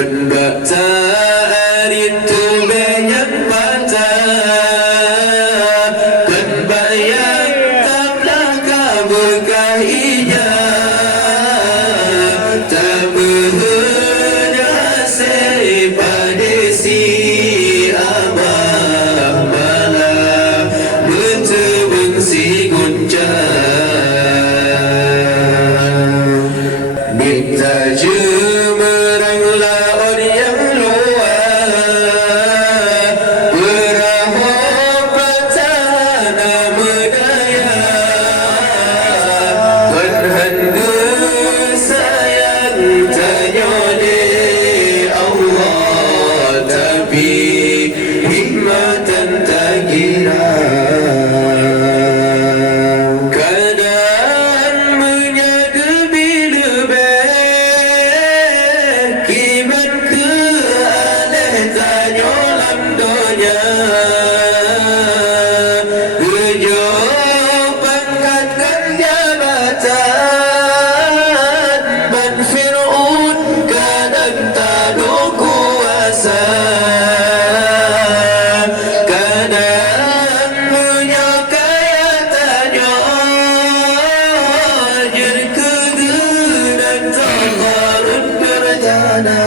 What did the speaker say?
Pendektaan itu banyak mata, dan banyak taklah kabur kahinya, tak bernasib pada si abah malah bertebeng si gunjang. Minta jemeranglah orang yang luar, berahok petana medaya, berhanda sayang tanyone Allah, tapi hikmatan tak kira. Keadaan menyaga bila kibat ke aleh tanyolam donya, gejo pangkatkan jabatan, ban Fir'aun kadang tadu kuasa, kadang menyokaya tanyo jer kegenan takarun berjana.